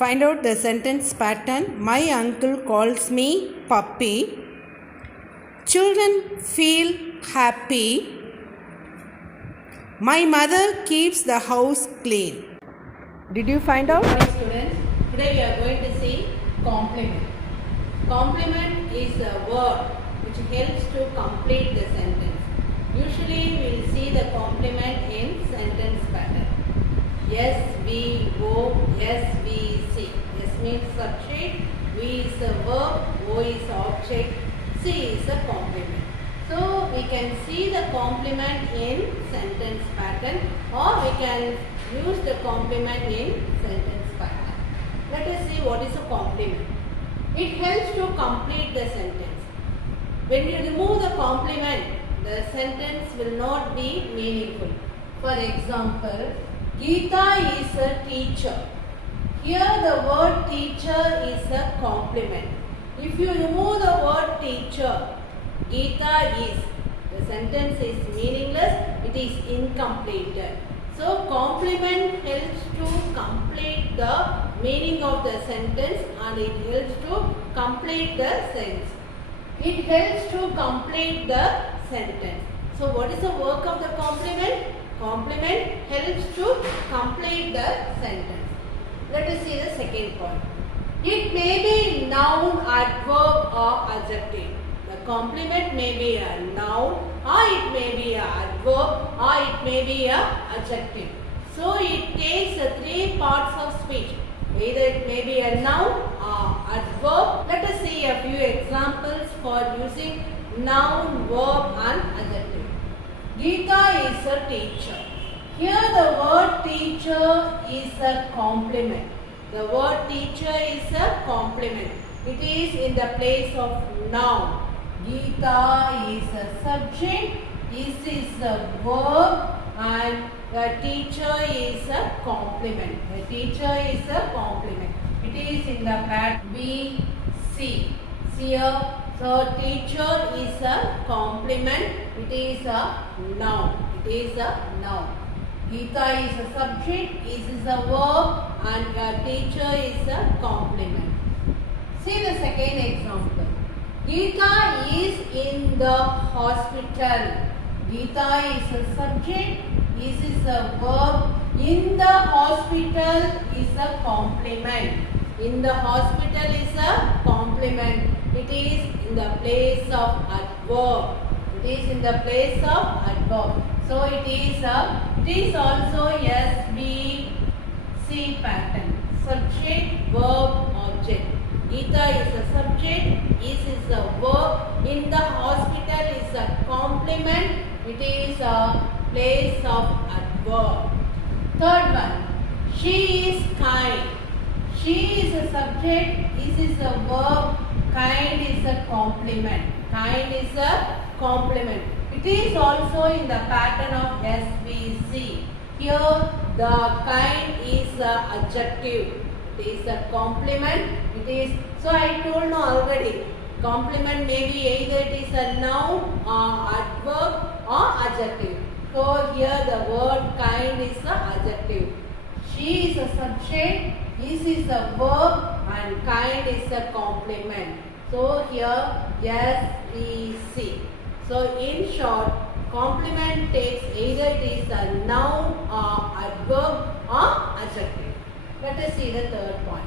Find out the sentence pattern. My uncle calls me puppy. Children feel happy. My mother keeps the house clean. Did you find out? Hi students, today we are going to see complement. Complement is a word which helps to complete the sentence. Usually we will see the complement in sentence pattern. Yes, we, go, yes, we, see. Yes means subject, we is a verb, O is object, C is a complement. So we can see the complement in sentence pattern, or we can use the complement in sentence pattern. Let us see what is a complement. It helps to complete the sentence. When you remove the complement, the sentence will not be meaningful. For example, Geeta is a teacher. Here the word teacher is a complement. If you remove the word teacher, Geeta is, the sentence is meaningless, it is incomplete. So complement helps to complete the meaning of the sentence and it helps to complete the sentence. It helps to complete the sentence. So what is the work of the complement? Complement helps to complete the sentence. Let us see the second point. It may be noun, adverb or adjective. The complement may be a noun, or it may be an adverb, or it may be an adjective. So it takes three parts of speech. Either it may be a noun or adverb. Let us see a few examples for using noun, verb and adjective. Geeta is a teacher. Here the word teacher is a complement. The word teacher is a complement. It is in the place of noun. Geeta is a subject, this is a verb and the teacher is a complement. The teacher is a complement. It is in the part B, C. Here, so teacher is a complement. It is a noun. It is a noun. Geeta is a subject, this is a verb and the teacher is a complement. See the second example. Geeta is in the hospital. Geeta is a subject, this is a verb. In the hospital is a complement. In the hospital is a complement. It is in the place of adverb. It is in the place of adverb. So it is also SVC pattern. Subject, verb, object. Geeta is a subject, is a verb. In the hospital is a complement. It is a place of adverb. Third one, she is kind. She is a subject, this is a verb. Kind is a complement. Kind is a complement. It is also in the pattern of SVC. Here the kind is an adjective. It is a complement. It is, so I told you already, complement may be either it is a noun or adverb or adjective. So here the word kind is the adjective. She is a subject, this is a verb and kind is a complement. So here SVC. So in short, complement takes either it is a noun or adverb or adjective. Let us see the third point.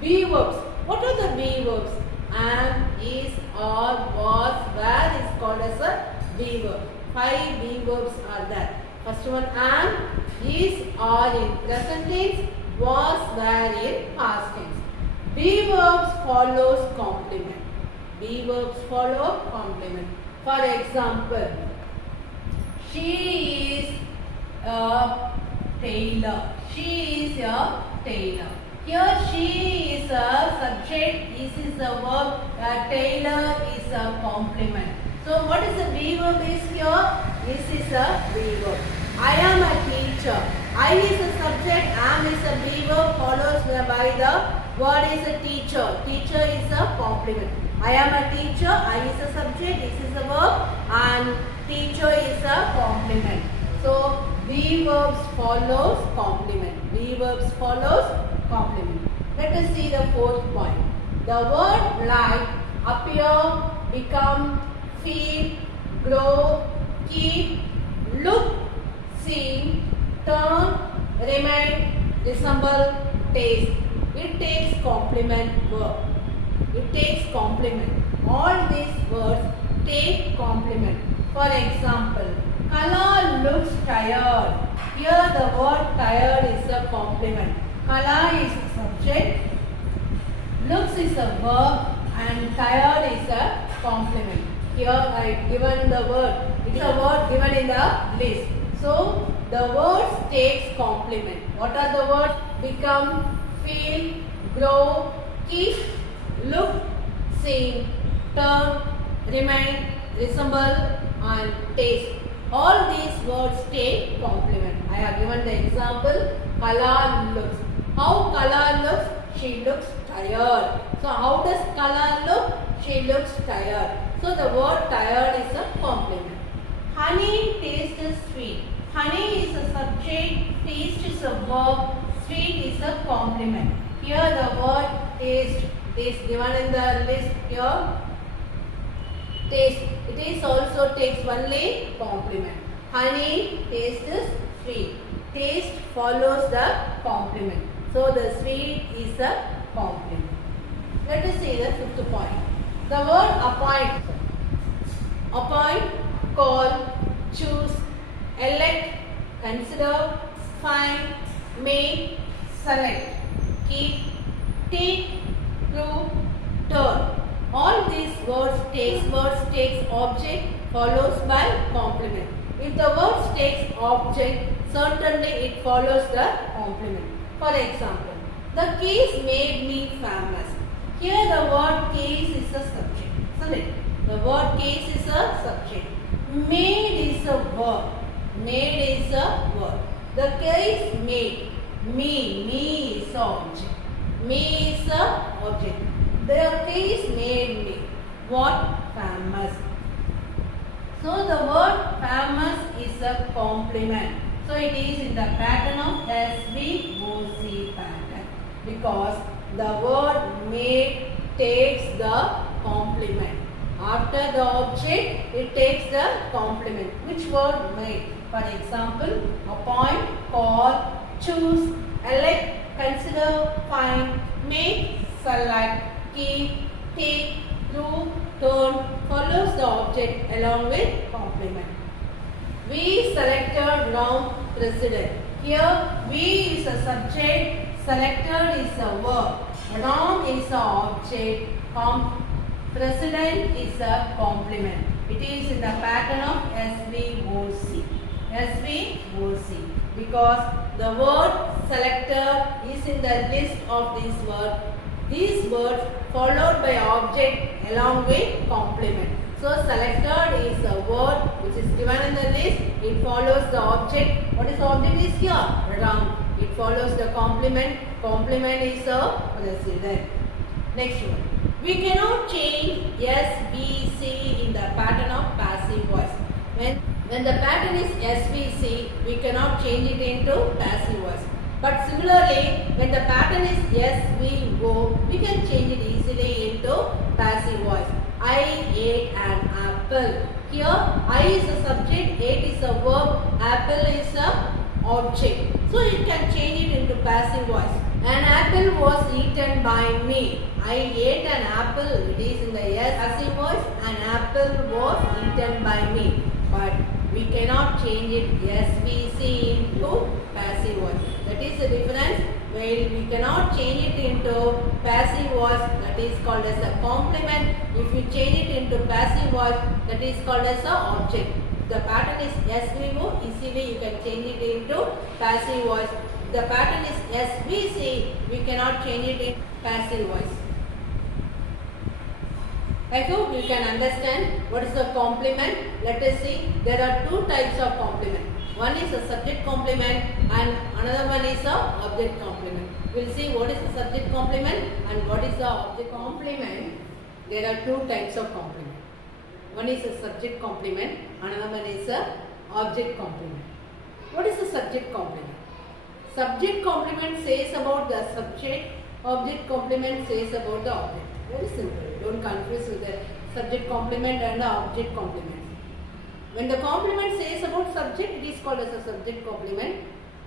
Be verbs. What are the be verbs? Am, is, are, was, were is called as a be verb. 5 be verbs are there. First one, am, is, are in present tense, was, were in past tense. Be verbs follows complement. Be verbs follow complement. For example, she is a tailor. She is a tailor. Here she is a subject, this is a verb, tailor is a complement. So what is the be verb is here? This is a be verb. I am a teacher. I is a subject, am is a be verb, follows by the word is a teacher. Teacher is a complement. I am a teacher, I is a subject, this is a verb and teacher is a complement. So be verbs follows complement. Be verbs follows complement. us see the fourth point. The word like appear, become, feel, grow, keep, look, see, turn, remain, resemble, taste. It takes complement verb. It takes complement. All these words take complement. For example, Kala looks tired. Here the word tired is a complement. Kala is a subject, looks is a verb, and tired is a complement. Here I have given the word. It is a word given in the list. So the words takes complement. What are the words? Become, feel, grow, keep, look, see, turn, remain, resemble, and taste. All these words take complement. I have given the example. Kala looks. How Kala looks? She looks tired. So how does Kala look? She looks tired. So the word tired is a complement. Honey tastes sweet. Honey is a subject, taste is a verb, sweet is a complement. Here the word taste is given in the list here. Taste. It is also takes only complement. Honey tastes sweet. Taste follows the complement. So the sweet is a complement. Let us see the fifth point. The word appoint. Appoint, call, choose, elect, consider, find, make, select, keep, take, prove, turn. All these words takes object follows by complement. If the word takes object, certainly it follows the complement. For example, the case made me famous. Here the word case is a subject, isn't it? The word case is a subject. Made is a verb. Made is a verb. The case made. Me is a object. Me is a object. The case made me. What? Famous. So the word famous is a complement. So it is in the pattern of SVOC pattern because the word made takes the complement. After the object, it takes the complement. Which word made? For example, appoint, call, choose, elect, consider, find, make, select, keep, take, prove, turn follows the object along with complement. We selected noun president. Here, we is a subject, selected is a verb, noun is a object, president is a complement. It is in the pattern of SVOC. SVOC. Because the word selector is in the list of these words. These words followed by object along with complement. So selected is a word which is given in the list. It follows the object. What is the object is here? Round. It follows the complement. Complement is a president. Next one. We cannot change SVC in the pattern of passive voice. When the pattern is SVC, we cannot change it into passive voice. But similarly, when the pattern is SVO, we can change it easily into passive voice. I ate an apple. Here, I is a subject, ate is a verb, apple is a object. So you can change it into passive voice. An apple was eaten by me. I ate an apple. It is in the passive voice. An apple was eaten by me. But we cannot change it SVC into passive voice. That is the difference. While we cannot change it into passive voice, that is called as a complement. If you change it into passive voice, that is called as a object. The pattern is SVO, easily you can change it into passive voice. The pattern is SVC, we cannot change it in passive voice. I hope you can understand what is the complement. Let us see, there are two types of complement. One is a subject complement and another one is a object complement. We will see what is the subject complement and what is the object complement. There are two types of complement. One is a subject complement, another one is a object complement. What is a subject complement? Subject complement says about the subject Object complement says about the object. Very simple. Don't confuse with the subject complement and the object complement. When the complement says about subject, it is called as a subject complement.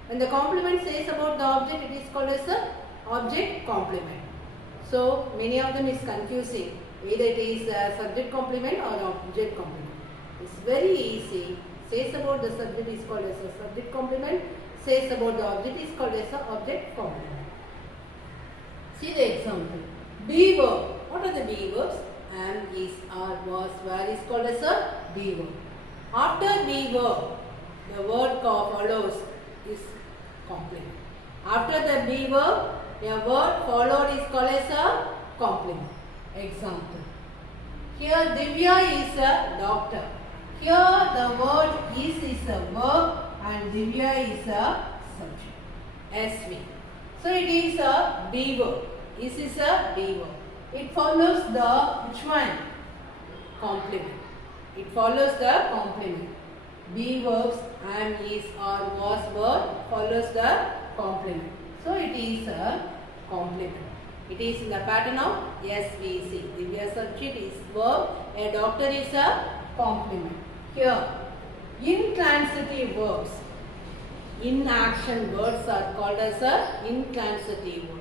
When the complement says about the object, it is called as a object complement. So many of them is confusing. Either it is a subject complement or object complement. It's very easy. Says about the subject is called as a subject complement. Says about the object is called as a object complement. See the example. Be verb. What are the be verbs? Am, is, are, was, were is called as a be verb. After be verb, the word follows is complement. After the be verb, a word followed is called as a complement. Example. Here Divya is a doctor. Here the word is a verb and Divya is a subject. SV. So it is a be verb. Is a be verb. It follows the which one? Complement. It follows the complement. Be verbs am, is, are, was, were follows the complement. So it is a complement. It is in the pattern of SVC. Divya subject is verb. A doctor is a complement. Here, intransitive verbs. In-action words are called as a intransitive verb.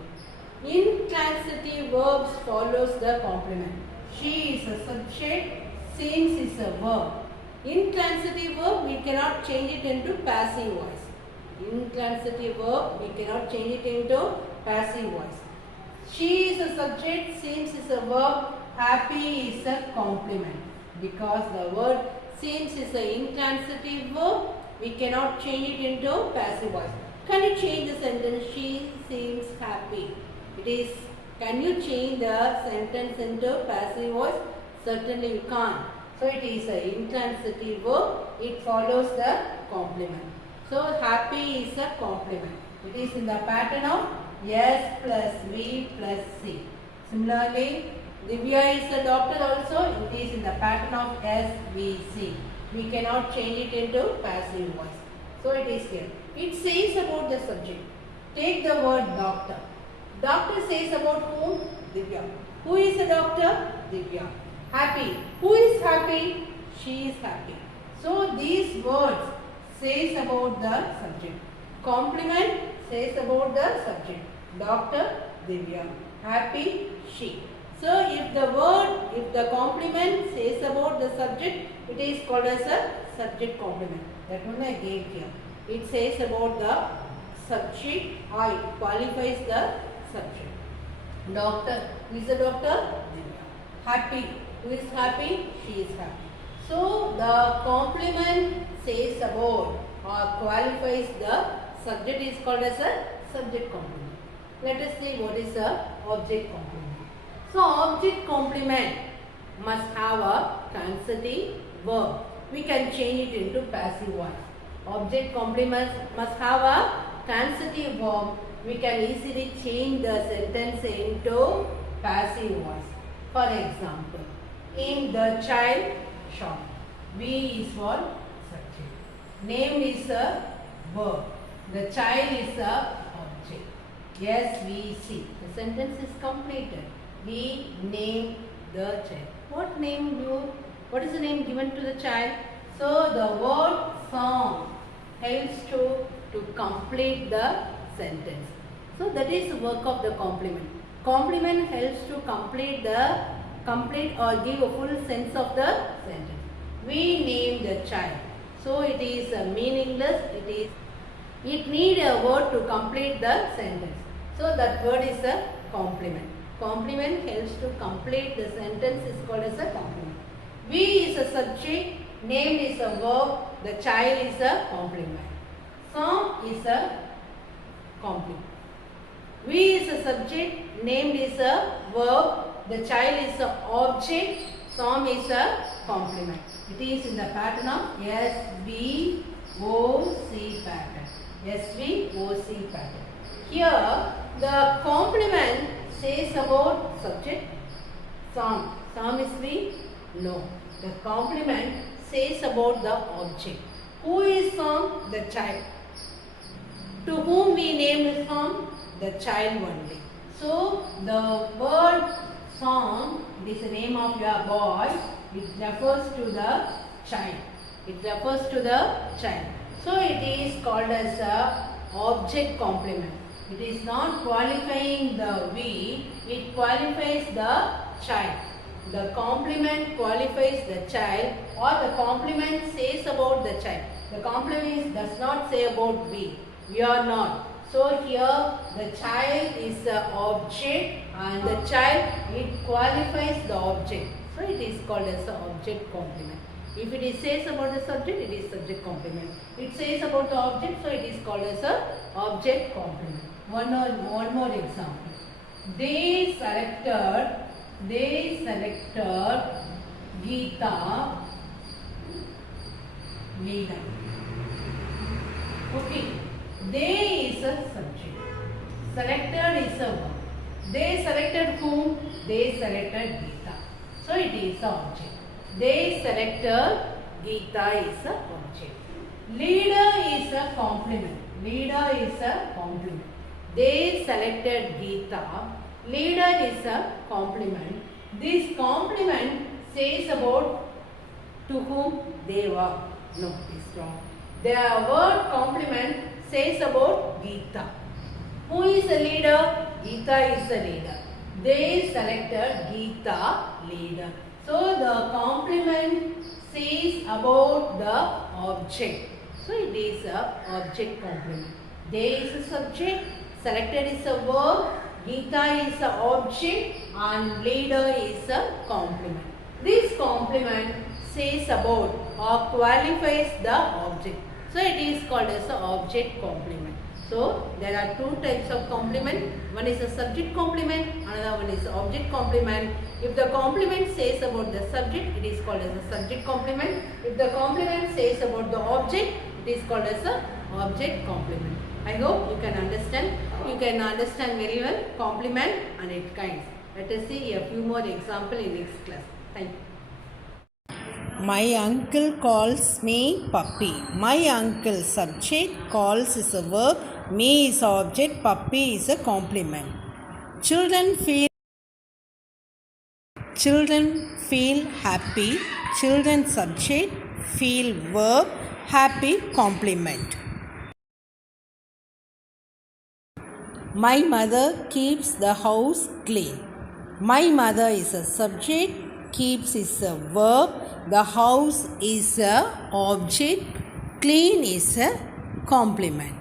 Intransitive verbs follows the complement. She is a subject. Seems is a verb. Intransitive verb we cannot change it into passive voice. Intransitive verb we cannot change it into passive voice. She is a subject. Seems is a verb. Happy is a complement. Because the word seems is an intransitive verb, we cannot change it into passive voice. Can you change the sentence? She seems happy. It is. Can you change the sentence into passive voice? Certainly you can't. So it is an intransitive verb. It follows the complement. So happy is a complement. It is in the pattern of S plus V plus C. Similarly, Divya is a doctor also. It is in the pattern of SVC. We cannot change it into passive voice. So it is here. It says about the subject. Take the word doctor. Doctor says about whom? Divya. Who is a doctor? Divya. Happy. Who is happy? She is happy. So these words says about the subject. Complement says about the subject. Doctor, Divya. Happy, she. So if the complement says about the subject, it is called as a subject complement. That one I gave here. It says about the subject or it qualifies the subject. Doctor. Who is a doctor? Divya. Happy. Who is happy? She is happy. So the complement says about or qualifies the subject is called as a subject complement. Let us see what is a object complement. So object complement must have a transitive verb. We can change it into passive voice. Object complement must have a transitive verb. We can easily change the sentence into passive voice. For example, in the child shop. We is what? Subject. Name is a verb. The child is a object. Yes, we see. The sentence is completed. We name the child. What is the name given to the child? So the word song helps to complete the sentence. So that is the work of the complement. Complement helps to complete or give a full sense of the sentence. We name the child. So it is meaningless. It need a word to complete the sentence. So that word is a complement. Complement helps to complete the sentence is called as a complement. We is a subject, name is a verb, the child is a complement. Song is a complement. We is a subject, name is a verb, the child is a object, song is a complement. It is in the pattern of SVOC pattern. SVOC pattern. Here the complement says about subject, song. Song is we? No. The complement says about the object. Who is song? The child. To whom we name the song? The child only. So the word song, it is the name of your boy. It refers to the child. It refers to the child. So it is called as a object complement. It is not qualifying the we, it qualifies the child. The complement qualifies the child, or the complement says about the child. The complement does not say about we. We are not. So here the child is the object and the child, it qualifies the object. So it is called as the object complement. If it says about the subject, it is subject complement. It says about the object, so it is called as a object complement. One more example. They selected Geeta leader. Okay. They is a subject. Selected is a verb. They selected whom? They selected Geeta. So it is an object. They selected Geeta is a object. Leader is a complement. Leader is a complement. They selected Geeta. Leader is a complement. This complement says about to whom they were. No, it's wrong. The word complement says about Geeta. Who is the leader? Geeta is the leader. They selected Geeta leader. So the complement says about the object. So it is a object complement. They is a subject, selected is a verb, Geeta is a object, and leader is a complement. This complement says about or qualifies the object. So it is called as an object complement. So there are two types of complement. One is a subject complement, another one is object complement. If the complement says about the subject, it is called as a subject complement. If the complement says about the object, it is called as a object complement. I hope you can understand. You can understand very well complement and its kinds. Let us see a few more examples in next class. Thank you. My uncle calls me puppy. My uncle subject, calls is a verb, me is object, puppy is a complement. Children feel happy. Children subject, feel verb, happy complement. My mother keeps the house clean. My mother is a subject, keeps is a verb, the house is a object, clean is a complement.